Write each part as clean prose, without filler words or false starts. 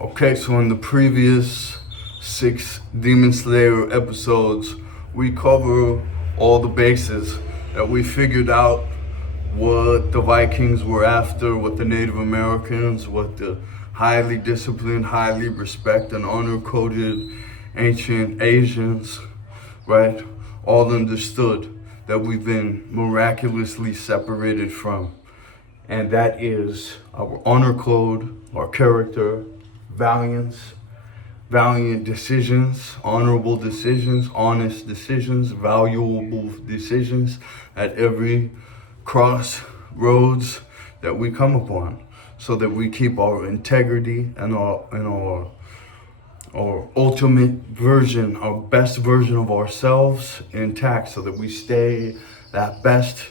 Okay, so in the previous 6 Demon Slayer episodes, we cover all the bases that we figured out what the Vikings were after, what the Native Americans, what the highly disciplined, highly respected and honor-coded ancient Asians, right, all understood that we've been miraculously separated from. And that is our honor code, our character, valiant decisions, honorable decisions, honest decisions, valuable decisions at every crossroads that we come upon, so that we keep our integrity and our ultimate version, our best version of ourselves intact, so that we stay that best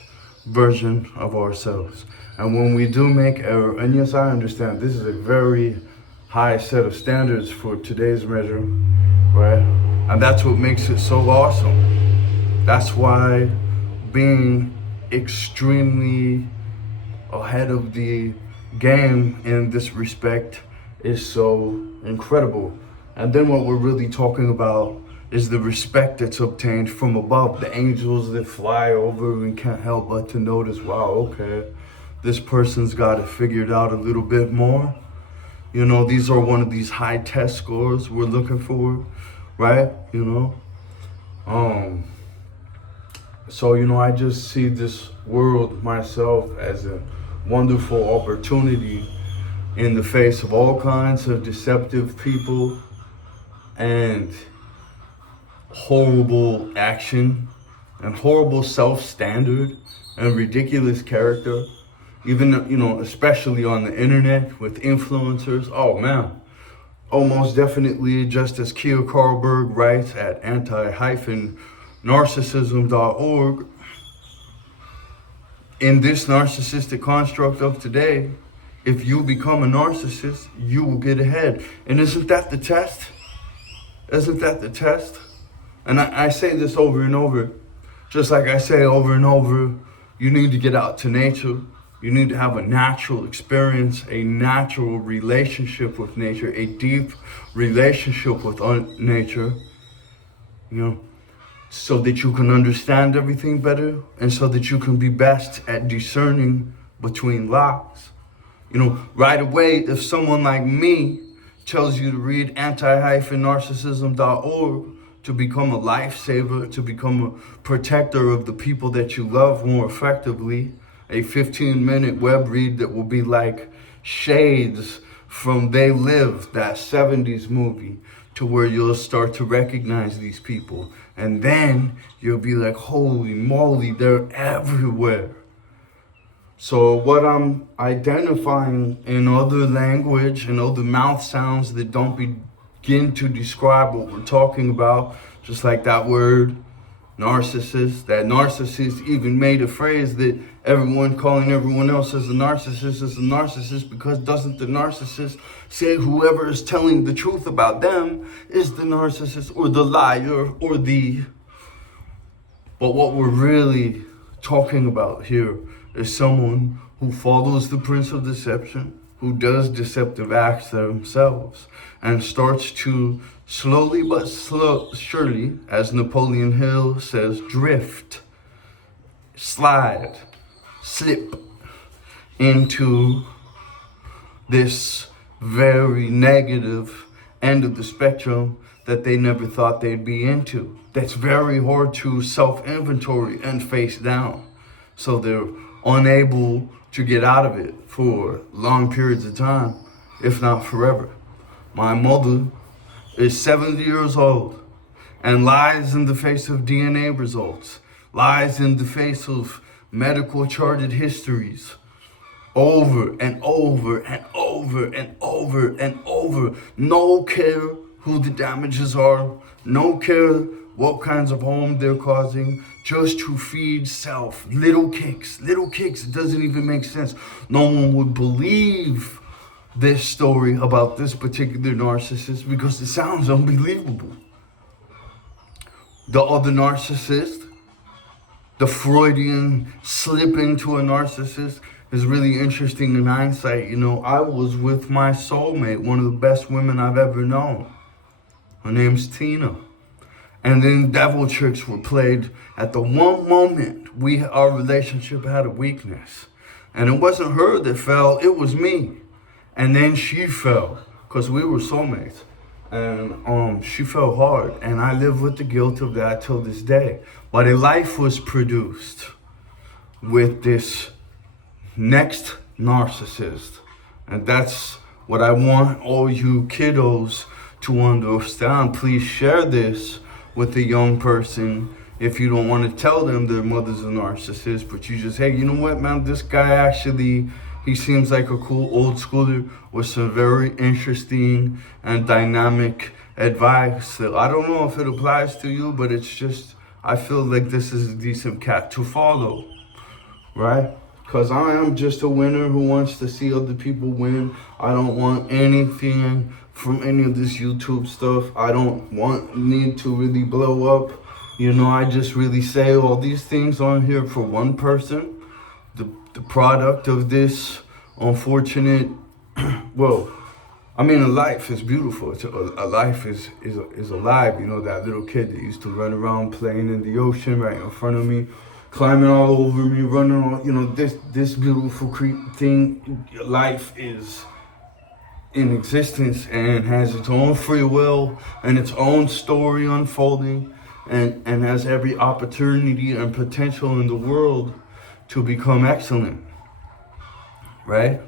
version of ourselves. And when we do make error, and yes, I understand this is a very high set of standards for today's measure, right? And that's what makes it so awesome. That's why being extremely ahead of the game in this respect is so incredible. And then what we're really talking about is the respect that's obtained from above, the angels that fly over and can't help but to notice, wow, okay, this person's got it figured out a little bit more. You know, these are one of these high test scores we're looking for, right? So, I just see this world myself as a wonderful opportunity in the face of all kinds of deceptive people and horrible action and horrible self-standard and ridiculous character. Even, especially on the internet with influencers. Oh man, most definitely, just as Kia Karlberg writes at anti-narcissism.org, in this narcissistic construct of today, if you become a narcissist, you will get ahead. And isn't that the test? Isn't that the test? And I say this over and over, just like I say over and over, you need to get out to nature. You need to have a natural experience, a natural relationship with nature, a deep relationship with nature, so that you can understand everything better and so that you can be best at discerning between lies. Right away, if someone like me tells you to read anti-narcissism.org to become a lifesaver, to become a protector of the people that you love more effectively, a 15-minute web read that will be like shades from They Live, that 70s movie, to where you'll start to recognize these people. And then you'll be like, holy moly, they're everywhere. So what I'm identifying in other language and other mouth sounds that don't begin to describe what we're talking about, just like that word, narcissist, that narcissist even made a phrase that everyone calling everyone else as a narcissist is a narcissist, because doesn't the narcissist say whoever is telling the truth about them is the narcissist or the liar or the... But what we're really talking about here is someone who follows the prince of deception, who does deceptive acts themselves, and starts to slowly but surely, as Napoleon Hill says, drift, slide, slip into this very negative end of the spectrum that they never thought they'd be into. That's very hard to self-inventory and face down. So they're unable to get out of it for long periods of time, if not forever. My mother is 70 years old and lies in the face of DNA results, lies in the face of medical charted histories, over and over and over and over and over. No care who the damages are, no care what kinds of harm they're causing, just to feed self. Little kicks, it doesn't even make sense. No one would believe this story about this particular narcissist because it sounds unbelievable. The other narcissist, the Freudian slip into a narcissist, is really interesting in hindsight. You know, I was with my soulmate, one of the best women I've ever known. Her name's Tina. And then devil tricks were played at the one moment our relationship had a weakness. And it wasn't her that fell, it was me. And then she fell, because we were soulmates. And she fell hard. And I live with the guilt of that till this day. But a life was produced with this next narcissist. And that's what I want all you kiddos to understand. Please share this with a young person if you don't want to tell them their mother's a narcissist, but you just, hey, you know what, man, this guy actually, he seems like a cool old schooler with some very interesting and dynamic advice. So I don't know if it applies to you, but it's just, I feel like this is a decent cat to follow, right? Because I am just a winner who wants to see other people win. I don't want anything from any of this YouTube stuff. I don't need to really blow up. You know, I just really say all these things on here for one person. The product of this unfortunate, well, I mean, a life is beautiful. A life is alive. You know, that little kid that used to run around playing in the ocean right in front of me, climbing all over me, running on, you know, this beautiful thing. Life is in existence and has its own free will and its own story unfolding, and has every opportunity and potential in the world to become excellent, right?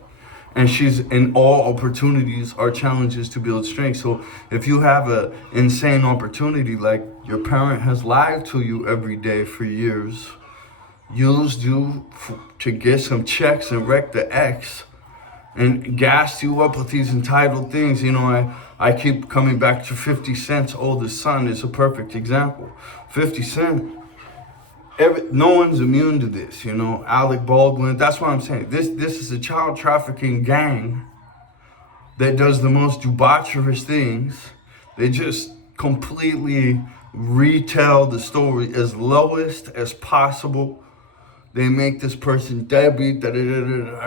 And she's in all opportunities are challenges to build strength. So if you have an insane opportunity, like your parent has lied to you every day for years, used you to get some checks and wreck the X, and gassed you up with these entitled things. You know, I keep coming back to 50 Cent's oldest son is a perfect example. 50 Cent, no one's immune to this, you know. Alec Baldwin, that's what I'm saying. This is a child trafficking gang that does the most debaucherous things. They just completely retell the story as lowest as possible. They make this person deadbeat. I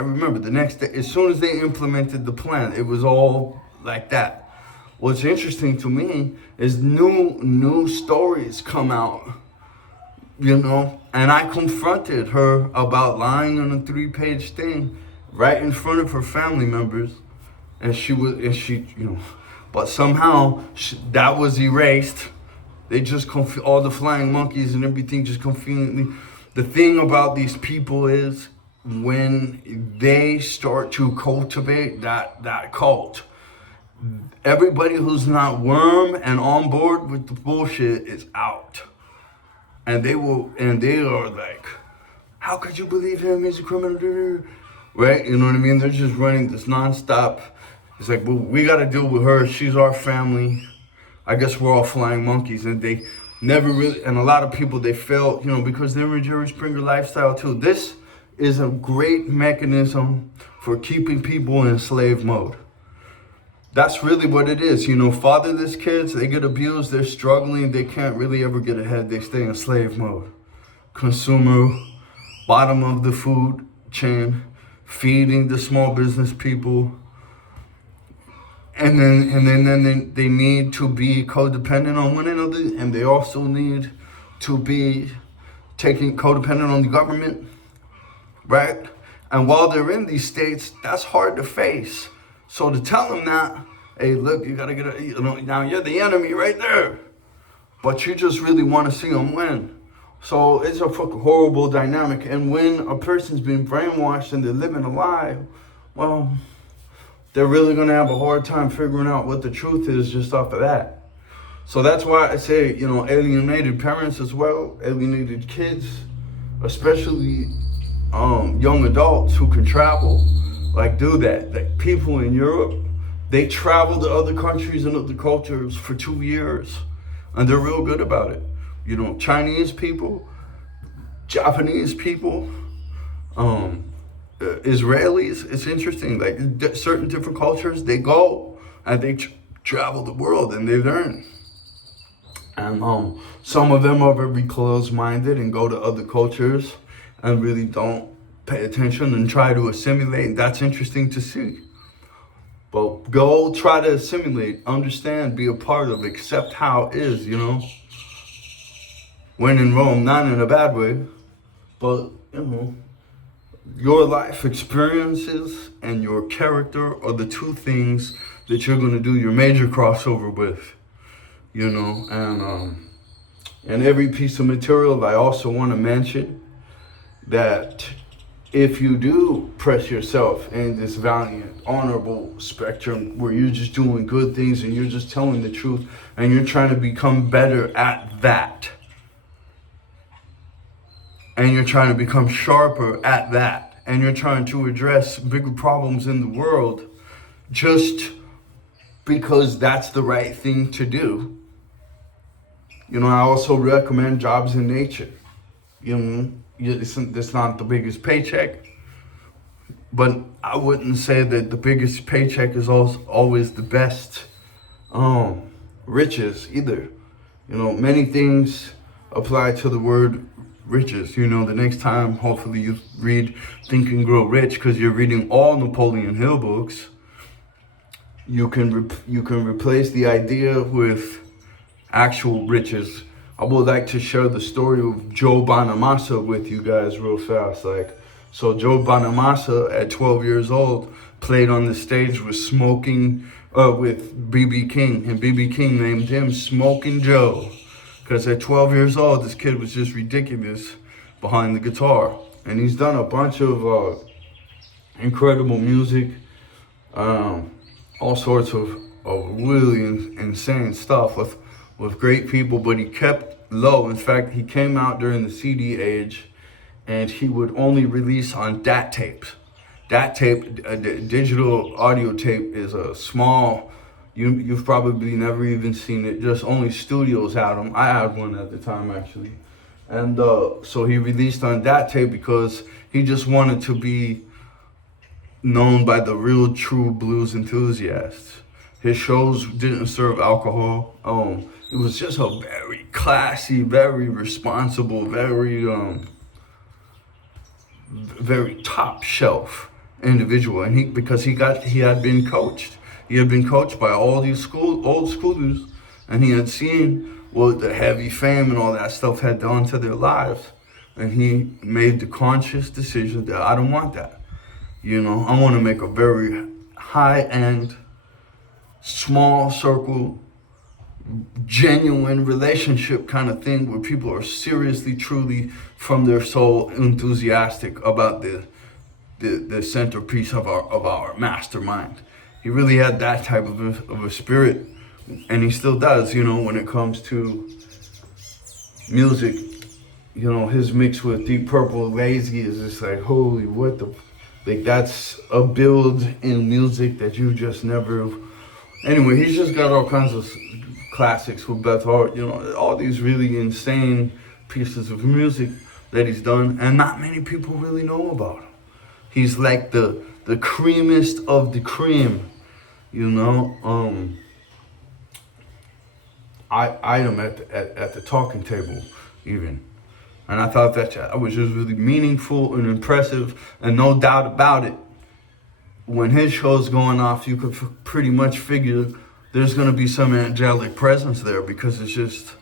remember the next day, as soon as they implemented the plan, it was all like that. What's interesting to me is new stories come out, you know, and I confronted her about lying on a 3-page thing right in front of her family members, and she, you know, but somehow that was erased. They just all the flying monkeys and everything just conveniently. The thing about these people is when they start to cultivate that cult, everybody who's not worm and on board with the bullshit is out. And they are like, how could you believe him? He's a criminal, right? You know what I mean? They're just running this nonstop. It's like, well, we got to deal with her. She's our family. I guess we're all flying monkeys. And they never really, and a lot of people, they felt, you know, because they're in Jerry Springer lifestyle too. This is a great mechanism for keeping people in slave mode. That's really what it is. You know, fatherless kids, they get abused, they're struggling, they can't really ever get ahead. They stay in slave mode. Consumer, bottom of the food chain, feeding the small business people. And then they need to be codependent on one another, and they also need to be codependent on the government, right? And while they're in these states, that's hard to face. So to tell them that, hey, look, you gotta get you know, now you're the enemy right there, but you just really want to see them win. So it's a fucking horrible dynamic. And when a person's been brainwashed and they're living a lie, well, they're really going to have a hard time figuring out what the truth is just off of that. So that's why I say, you know, alienated parents as well, alienated kids, especially young adults who can travel, like do that. Like people in Europe, they travel to other countries and other cultures for 2 years, and they're real good about it. You know, Chinese people, Japanese people, Israelis, it's interesting, like certain different cultures, they go and they travel the world and they learn. And some of them are very closed-minded and go to other cultures and really don't pay attention and try to assimilate. That's interesting to see. But go try to assimilate, understand, be a part of, accept how it is, you know. When in Rome, not in a bad way, but, you know, your life experiences and your character are the two things that you're going to do your major crossover with, you know. And every piece of material, I also want to mention that if you do press yourself in this valiant, honorable spectrum where you're just doing good things and you're just telling the truth and you're trying to become better at that, and you're trying to become sharper at that, and you're trying to address bigger problems in the world just because that's the right thing to do. You know, I also recommend jobs in nature. You know, it's not the biggest paycheck, but I wouldn't say that the biggest paycheck is always the best riches either. You know, many things apply to the word riches. You know, the next time, hopefully you read Think and Grow Rich, because you're reading all Napoleon Hill books, you can replace the idea with actual riches. I would like to share the story of Joe Bonamassa with you guys real fast. So Joe Bonamassa at 12 years old played on the stage with B.B. King, and B.B. King named him Smoking Joe, because at 12 years old, this kid was just ridiculous behind the guitar. And he's done a bunch of incredible music, all sorts of really insane stuff with great people, but he kept low. In fact, he came out during the CD age, and he would only release on DAT tapes. DAT tape, digital audio tape, is a small, you've probably never even seen it, just only studios had them. I had one at the time, actually. And so he released on DAT tape because he just wanted to be known by the real, true blues enthusiasts. His shows didn't serve alcohol. It was just a very classy, very responsible, very top shelf individual. And because he had been coached. He had been coached by all these old schoolers, and he had seen what the heavy fame and all that stuff had done to their lives. And he made the conscious decision that I don't want that. You know, I want to make a very high-end, small circle, genuine relationship kind of thing where people are seriously, truly, from their soul, enthusiastic about the centerpiece of our mastermind. He really had that type of a spirit, and he still does, you know, when it comes to music. You know, his mix with Deep Purple, Lazy is just like, holy, what the, like, that's a build in music that you just never. Anyway, he's just got all kinds of classics with Beth Hart, you know, all these really insane pieces of music that he's done, and not many people really know about him. He's like the creamiest of the cream, you know. Item at the talking table, even. And I thought that was just really meaningful and impressive, and no doubt about it, when his show's going off, you could pretty much figure there's going to be some angelic presence there, because it's just,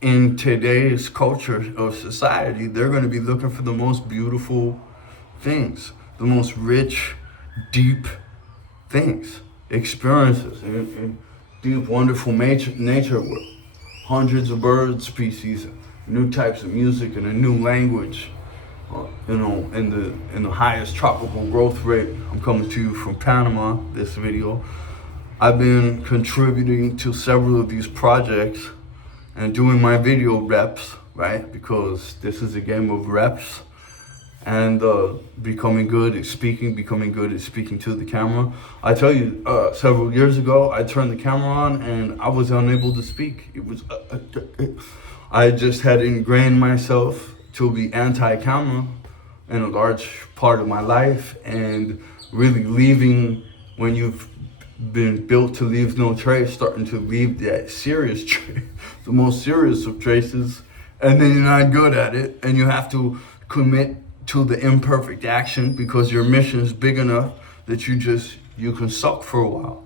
in today's culture of society, they're going to be looking for the most beautiful things, the most rich, deep things, experiences, and deep, wonderful nature with hundreds of bird species, new types of music, and a new language. You know, in the highest tropical growth rate. I'm coming to you from Panama, this video. I've been contributing to several of these projects and doing my video reps, right? Because this is a game of reps, and becoming good at speaking to the camera. I tell you, several years ago, I turned the camera on and I was unable to speak. It was, I just had ingrained myself to be anti-camera in a large part of my life, and really leaving, when you've been built to leave no trace, starting to leave that serious trace, the most serious of traces, and then you're not good at it, and you have to commit to the imperfect action, because your mission is big enough that you can suck for a while.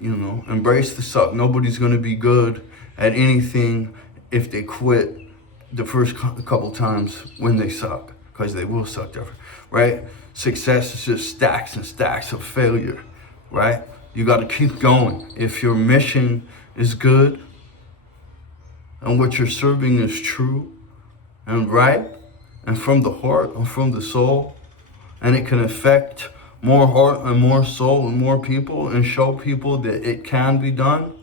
Embrace the suck. Nobody's going to be good at anything if they quit the first couple times when they suck, because they will suck there, right? Success is just stacks and stacks of failure, right? You got to keep going. If your mission is good and what you're serving is true and right and from the heart and from the soul, and it can affect more heart and more soul and more people and show people that it can be done.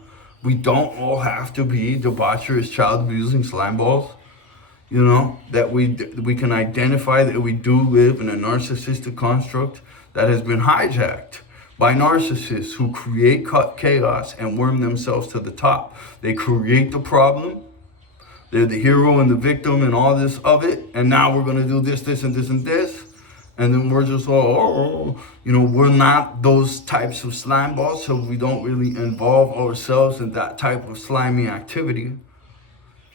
We don't all have to be debaucherous, child abusing slime balls. That we can identify that we do live in a narcissistic construct that has been hijacked by narcissists who create chaos and worm themselves to the top. They create the problem. They're the hero and the victim and all this of it. And now we're going to do this, this, and this, and this. And then we're just all, we're not those types of slime balls, so we don't really involve ourselves in that type of slimy activity.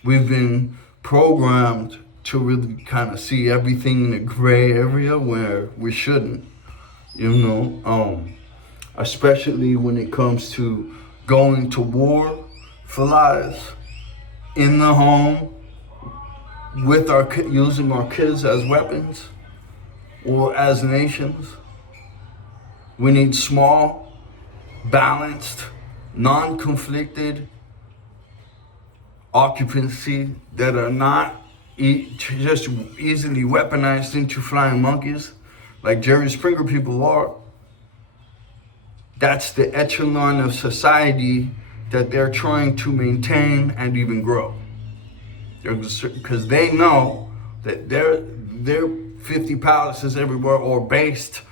We've been programmed to really kind of see everything in a gray area where we shouldn't, especially when it comes to going to war for lives in the home with using our kids as weapons or as nations. We need small, balanced, non-conflicted occupancy that are not just easily weaponized into flying monkeys like Jerry Springer people are. That's the echelon of society that they're trying to maintain and even grow. Because they know that their 50 palaces everywhere are based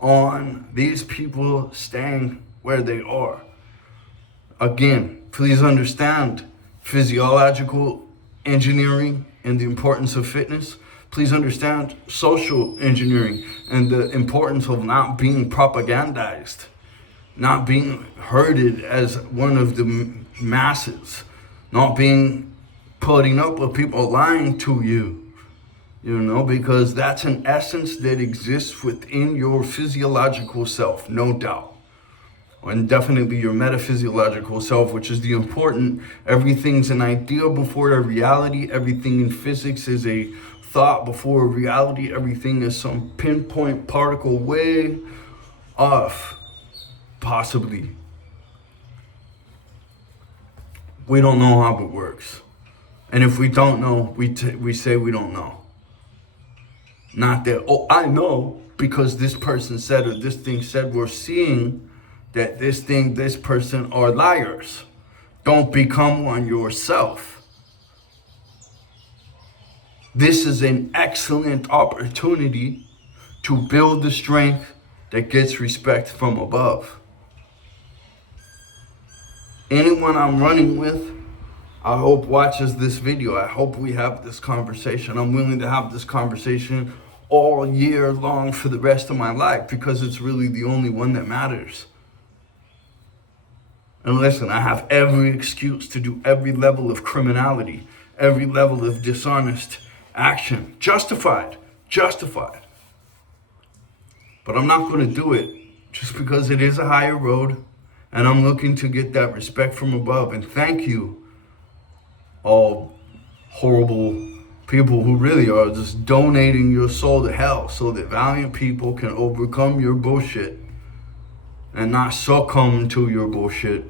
on these people staying where they are. Again, please understand physiological engineering and the importance of fitness. Please understand social engineering and the importance of not being propagandized, not being herded as one of the masses, not putting up with people lying to you, because that's an essence that exists within your physiological self, no doubt. And definitely your metaphysiological self, which is the important. Everything's an idea before a reality. Everything in physics is a thought before a reality. Everything is some pinpoint particle way off, possibly. We don't know how it works. And if we don't know, we say we don't know. Not that, I know because this person said or this thing said. We're seeing that this person are liars. Don't become one yourself. This is an excellent opportunity to build the strength that gets respect from above. Anyone I'm running with, I hope watches this video. I hope we have this conversation. I'm willing to have this conversation all year long for the rest of my life because it's really the only one that matters. And listen, I have every excuse to do every level of criminality, every level of dishonest action. Justified. But I'm not going to do it just because it is a higher road and I'm looking to get that respect from above. And thank you, all horrible people who really are just donating your soul to hell so that valiant people can overcome your bullshit and not succumb to your bullshit.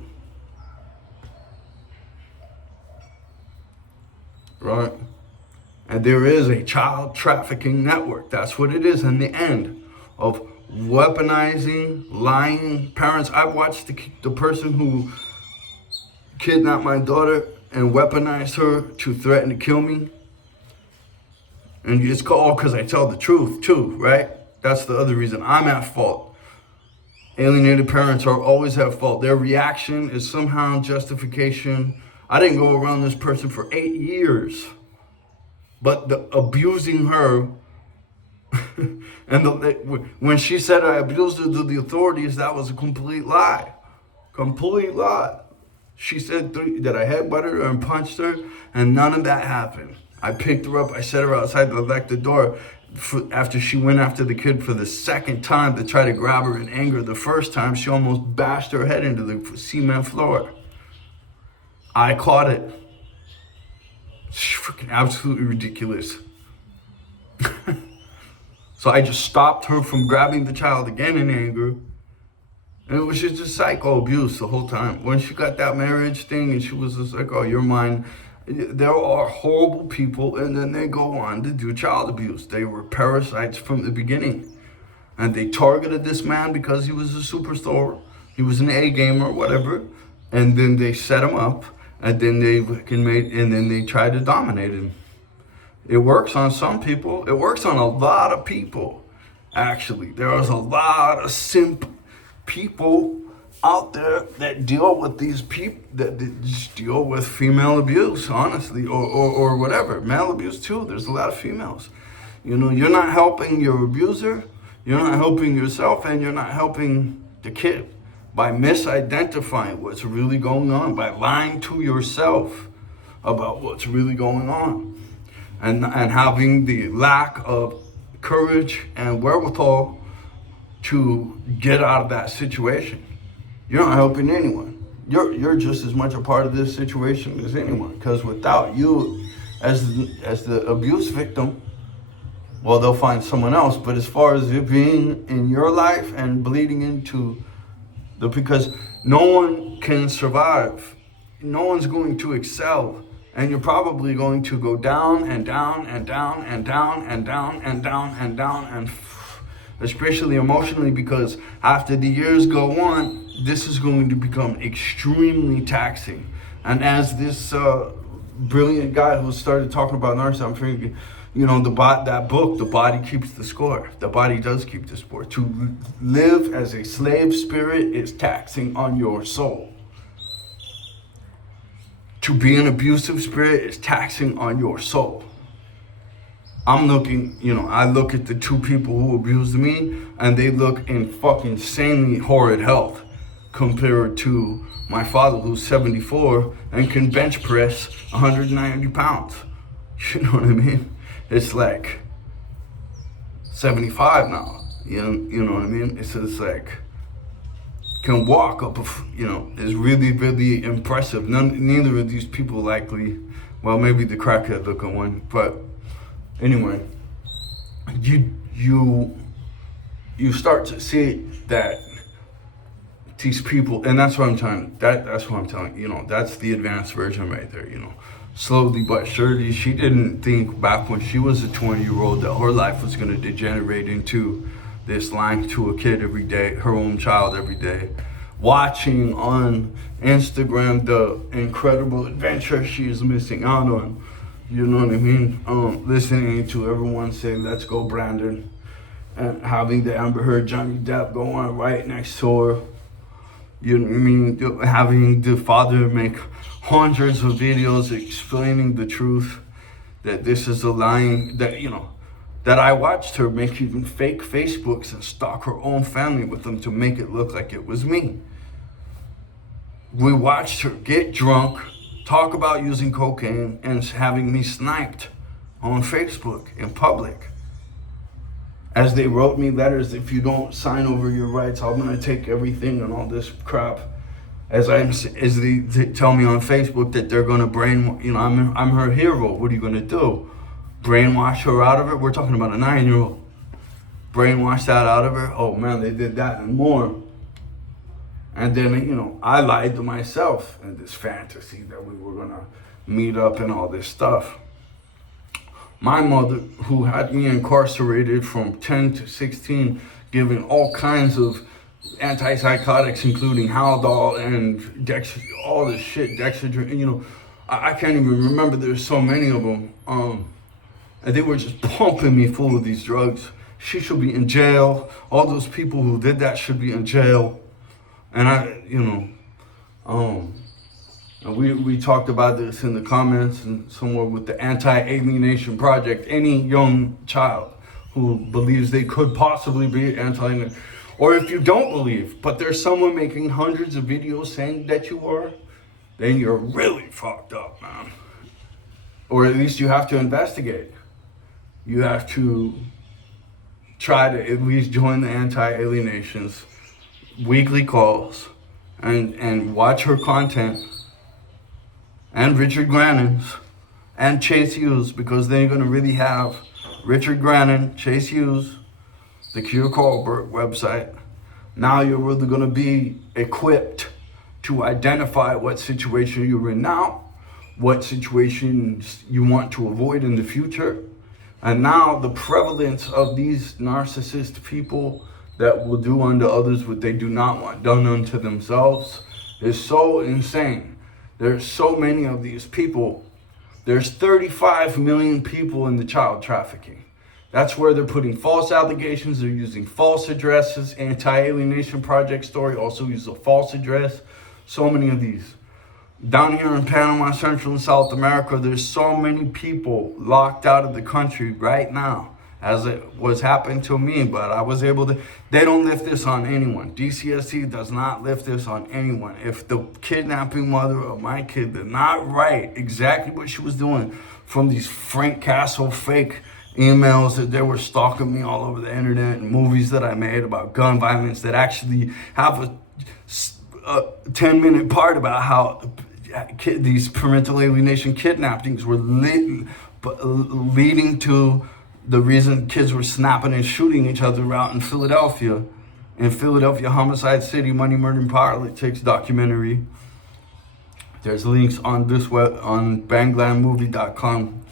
Right? And there is a child trafficking network. That's what it is in the end of weaponizing, lying parents. I've watched the person who kidnapped my daughter and weaponized her to threaten to kill me. And it's called because I tell the truth too, right? That's the other reason I'm at fault. Alienated parents are always at fault. Their reaction is somehow justification. I didn't go around this person for 8 years. But the abusing her, and when she said I abused her to the authorities, that was a complete lie. Complete lie. She said that I headbutted her and punched her, and none of that happened. I picked her up, I set her outside the door. after she went after the kid for the second time to try to grab her in anger. The first time, she almost bashed her head into the cement floor. I caught it. It's freaking absolutely ridiculous. So I just stopped her from grabbing the child again in anger. And it was just psycho abuse the whole time. When she got that marriage thing and she was just like, oh, you're mine. There are horrible people, and then they go on to do child abuse. They were parasites from the beginning. And they targeted this man because he was a superstar. He was an A gamer, whatever. And then they set him up, and then they tried to dominate him. It works on some people. It works on a lot of people, actually. There's a lot of simp people out there that deal with these people, that just deal with female abuse, honestly, or whatever. Male abuse too. There's a lot of females. You know, you're not helping your abuser, you're not helping yourself, and you're not helping the kid by misidentifying what's really going on, by lying to yourself about what's really going on. And having the lack of courage and wherewithal to get out of that situation. You're not helping anyone. You're just as much a part of this situation as anyone. Because without you as the abuse victim, well, they'll find someone else. But as far as it being in your life and bleeding into because no one can survive. No one's going to excel. And you're probably going to go down and down and down and down and down and down and down, and especially emotionally, because after the years go on, this is going to become extremely taxing. And as this brilliant guy who started talking about narcissism, I'm thinking, you know, that book, The Body Keeps the Score. The body does keep the score. To live as a slave spirit is taxing on your soul. To be an abusive spirit is taxing on your soul. I'm looking, you know, I look at the two people who abused me, and they look in fucking insanely horrid health compared to my father, who's 74 and can bench press 190 pounds. You know what I mean? It's like 75 now. You know what I mean? It's just like, can walk up, you know, is really, really impressive. Neither of these people likely, well, maybe the crackhead looking one, but anyway, you start to see that these people, and that's what I'm that's what I'm telling you, know, that's the advanced version right there, you know. Slowly but surely, she didn't think back when she was a 20-year-old that her life was gonna degenerate into this lying to a kid every day, her own child every day, watching on Instagram the incredible adventure she is missing out on. You know what I mean? Listening to everyone say, let's go, Brandon. And having the Amber Heard, Johnny Depp go on right next to her. You know what I mean? Having the father make hundreds of videos explaining the truth, that this is a lying, that, you know, that I watched her make even fake Facebooks and stalk her own family with them to make it look like it was me. We watched her get drunk, talk about using cocaine, and having me sniped on Facebook in public. As they wrote me letters, if you don't sign over your rights, I'm gonna take everything and all this crap. As they tell me on Facebook that they're gonna you know, I'm her hero. What are you gonna do? Brainwash her out of it? We're talking about a 9-year-old. Brainwash that out of her? Oh man, they did that and more. And then, you know, I lied to myself in this fantasy that we were gonna meet up and all this stuff. My mother, who had me incarcerated from 10 to 16, given all kinds of antipsychotics, including Haldol and all this shit, Dexedrine, you know, I can't even remember, there's so many of them. And they were just pumping me full of these drugs. She should be in jail. All those people who did that should be in jail. And and we talked about this in the comments and somewhere with the Anti-Alienation Project. Any young child who believes they could possibly be anti-alienation, or if you don't believe, but there's someone making hundreds of videos saying that you are, then you're really fucked up, man. Or at least you have to investigate. You have to try to at least join the Anti-Alienation's weekly calls and watch her content, and Richard Grannon's, and Chase Hughes, because they're going to really have Richard Grannon, Chase Hughes, the Kia Karlberg website. Now you're really going to be equipped to identify what situation you're in now, what situations you want to avoid in the future. And now the prevalence of these narcissist people that will do unto others what they do not want done unto themselves is so insane. There's so many of these people. There's 35 million people in the child trafficking. That's where they're putting false allegations. They're using false addresses. Anti-Alienation Project story also uses a false address. So many of these. Down here in Panama, Central and South America, there's so many people locked out of the country right now, as it was happening to me, but I was able to. They don't lift this on anyone. DCSC does not lift this on anyone. If the kidnapping mother of my kid did not write exactly what she was doing from these Frank Castle fake emails that they were stalking me all over the internet, and movies that I made about gun violence that actually have a 10-minute part about how these parental alienation kidnappings were leading to the reason kids were snapping and shooting each other out in Philadelphia. In Philadelphia, Homicide City, Money, Murder, and Politics documentary. There's links on this web, on banglandmovie.com,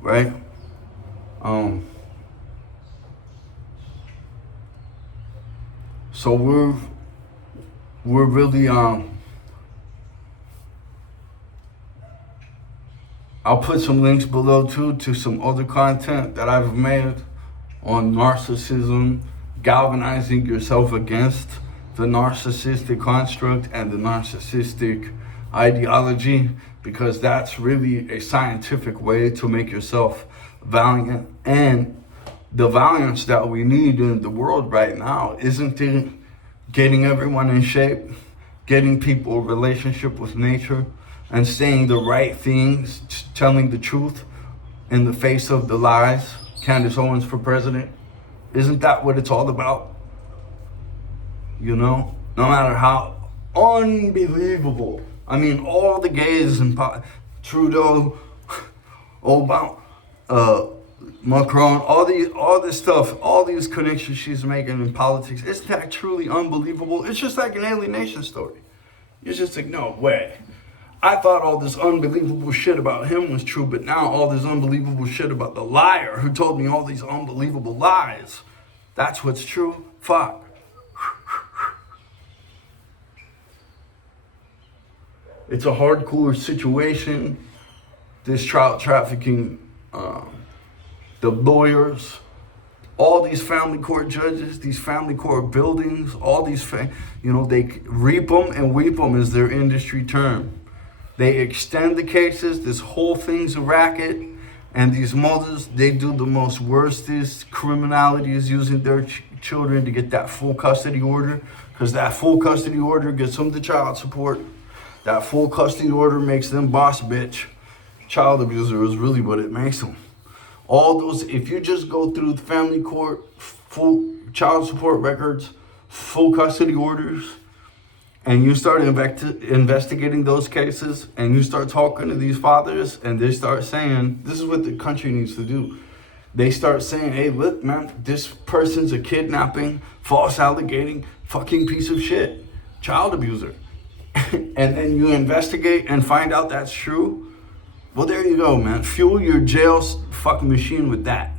right? So we're really I'll put some links below too to some other content that I've made on narcissism, galvanizing yourself against the narcissistic construct and the narcissistic ideology, because that's really a scientific way to make yourself valiant. And the valiance that we need in the world right now isn't it getting everyone in shape, getting people a relationship with nature, and saying the right things, telling the truth in the face of the lies. Candace Owens for president. Isn't that what it's all about? You know, no matter how unbelievable. I mean, all the gays and Trudeau, Obama, Macron, all this stuff, all these connections she's making in politics. Isn't that truly unbelievable? It's just like an alienation story. You're just like, no way. I thought all this unbelievable shit about him was true, but now all this unbelievable shit about the liar who told me all these unbelievable lies, that's what's true? Fuck. It's a hardcore situation. This child trafficking, the lawyers, all these family court judges, these family court buildings, all these, they reap them and weep them is their industry term. They extend the cases. This whole thing's a racket. And these mothers, they do the most worstest criminalities using their children to get that full custody order. Because that full custody order gets them the child support. That full custody order makes them boss bitch. Child abuser is really what it makes them. All those, if you just go through the family court, full child support records, full custody orders, and you start investigating those cases, and you start talking to these fathers, and they start saying, this is what the country needs to do. They start saying, hey, look, man, this person's a kidnapping, false allegating, fucking piece of shit, child abuser. And then you investigate and find out that's true. Well, there you go, man. Fuel your jail fucking machine with that.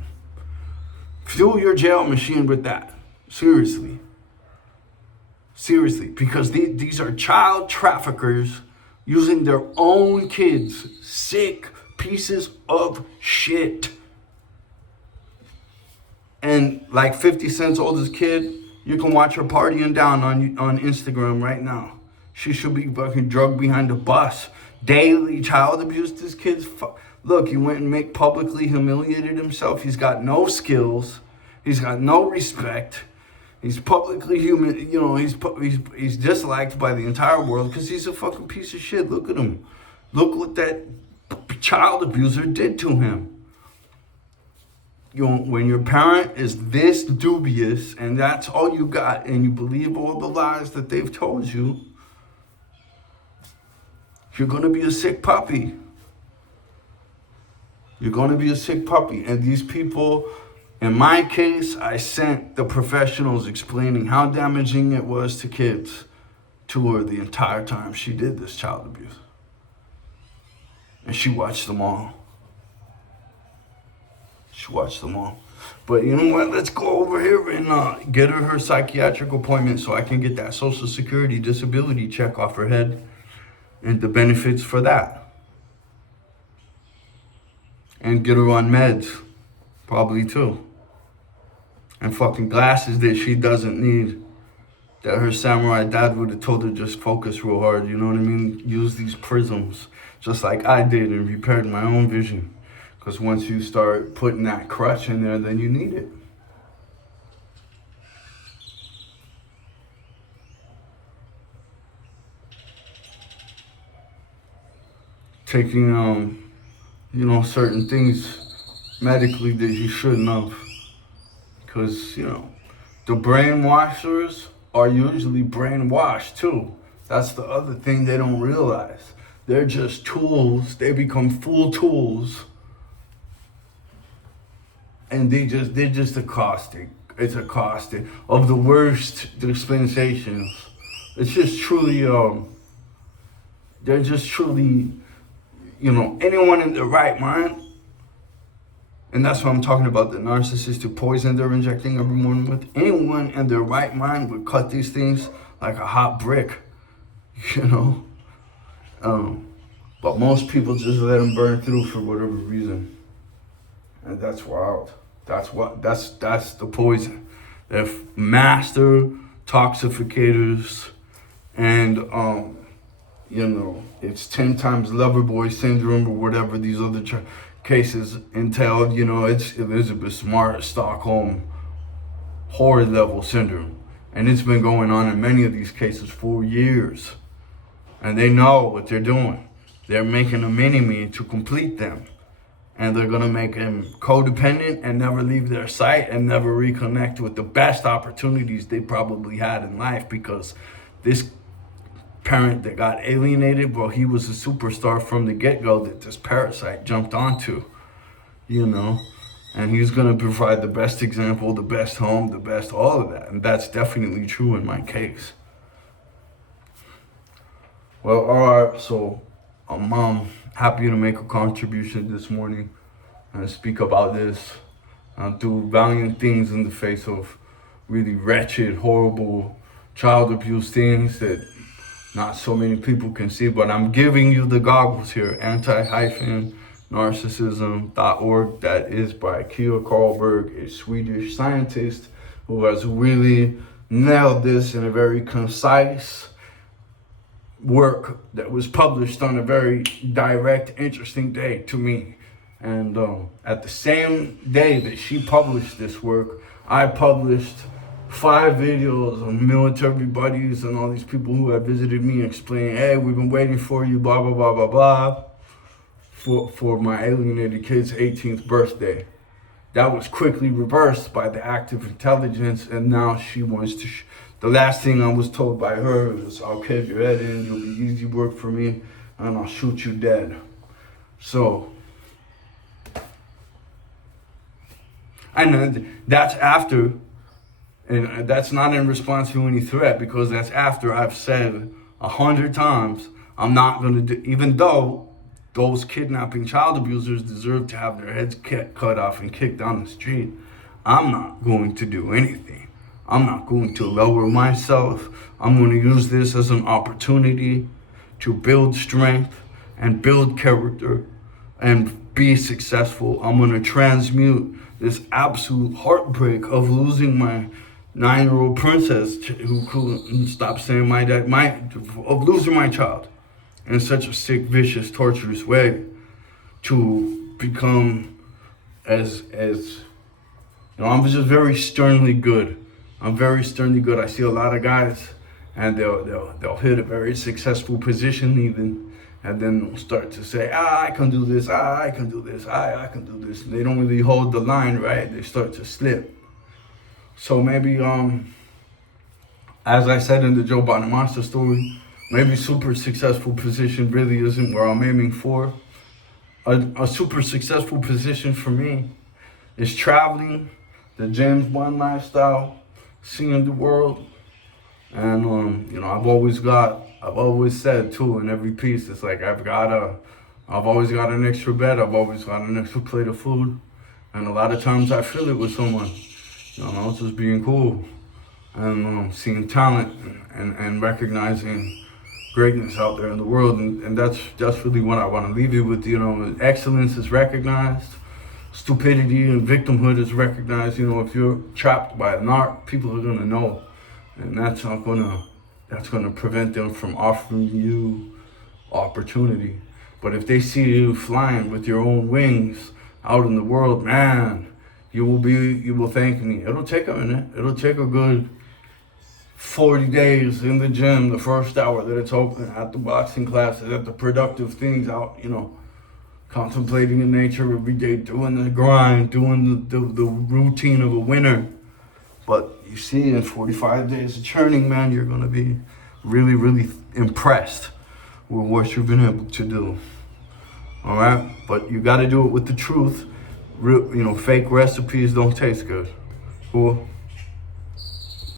Fuel your jail machine with that. Seriously. Seriously, because these are child traffickers using their own kids. Sick pieces of shit. And like 50 Cent's oldest kid, you can watch her partying down on Instagram right now. She should be fucking drugged behind a bus. Daily child abuse. This kid's... Look, he went and publicly humiliated himself. He's got no skills. He's got no respect. He's publicly he's disliked by the entire world because he's a fucking piece of shit. Look at him. Look what that child abuser did to him. when your parent is this dubious and that's all you got, and you believe all the lies that they've told you, you're gonna be a sick puppy. You're gonna be a sick puppy. And these people, in my case, I sent the professionals explaining how damaging it was to kids to her the entire time she did this child abuse. And she watched them all. She watched them all. But you know what? Let's go over here and get her psychiatric appointment so I can get that Social Security disability check off her head and the benefits for that. And get her on meds, probably too. And fucking glasses that she doesn't need, that her samurai dad would have told her just focus real hard, you know what I mean? Use these prisms, just like I did, and repaired my own vision. Because once you start putting that crutch in there, then you need it. Taking, certain things medically that you shouldn't have. Because, the brainwashers are usually brainwashed too. That's the other thing they don't realize. They're just tools. They become full tools. And they're just a caustic. It's a caustic of the worst dispensations. It's just truly, they're just truly, anyone in their right mind. And that's what I'm talking about, the narcissistic poison they're injecting everyone with. Anyone in their right mind would cut these things like a hot brick, But most people just let them burn through for whatever reason. And that's wild. That's the poison. They're master toxificators, and it's 10 times lover boy syndrome or whatever these other cases entail. It's Elizabeth Smart Stockholm horror level syndrome, and it's been going on in many of these cases for years. And they know what they're doing. They're making a mini-me to complete them. And they're gonna make him codependent and never leave their sight and never reconnect with the best opportunities they probably had in life, because this parent that got alienated, well, he was a superstar from the get-go that this parasite jumped onto, and he's gonna provide the best example, the best home, the best all of that. And that's definitely true in my case. Well, all right, so I'm happy to make a contribution this morning and speak about this. Do valiant things in the face of really wretched, horrible child abuse things that not so many people can see. But I'm giving you the goggles here, anti-narcissism.org. That is by Kia Karlberg, a Swedish scientist who has really nailed this in a very concise work that was published on a very direct, interesting day to me. And at the same day that she published this work, I published 5 videos of military buddies and all these people who have visited me explaining, hey, we've been waiting for you, blah, blah, blah, blah, blah, for my alienated kid's 18th birthday. That was quickly reversed by the active intelligence, and now she wants to the last thing I was told by her was, I'll cave your head in, you'll be easy work for me, and I'll shoot you dead. So, and that's after, and that's not in response to any threat, because that's after I've said 100 times, I'm not gonna do, even though those kidnapping child abusers deserve to have their heads cut off and kicked down the street, I'm not going to do anything. I'm not going to lower myself. I'm going to use this as an opportunity to build strength and build character and be successful. I'm going to transmute this absolute heartbreak of losing my 9-year-old princess who couldn't stop saying my dad, of losing my child in such a sick, vicious, torturous way, to become I'm just very sternly good. I'm very sternly good. I see a lot of guys, and they'll hit a very successful position even, and then they'll start to say, I can do this, I can do this, I can do this. They don't really hold the line, right? They start to slip. So maybe, as I said in the Joe Bonamassa story, maybe super successful position really isn't where I'm aiming for. A super successful position for me is traveling, the James Bond lifestyle, seeing the world. And, you know, I've always said too in every piece, it's like I've always got an extra bed, I've always got an extra plate of food. And a lot of times I feel it with someone, you know, just being cool and seeing talent and recognizing greatness out there in the world. And that's really what I want to leave you with. You know, excellence is recognized, stupidity and victimhood is recognized. You know, if you're trapped by a narc, people are gonna know, and that's gonna prevent them from offering you opportunity. But if they see you flying with your own wings out in the world, man, you will thank me. It'll take a minute. It'll take a good 40 days in the gym, the first hour that it's open, at the boxing classes, at the productive things out, you know, contemplating in nature every day, doing the grind, doing the routine of a winner. But you see, in 45 days of churning, man, you're gonna be really, really impressed with what you've been able to do. All right? But you gotta do it with the truth. You know, fake recipes don't taste good. Cool?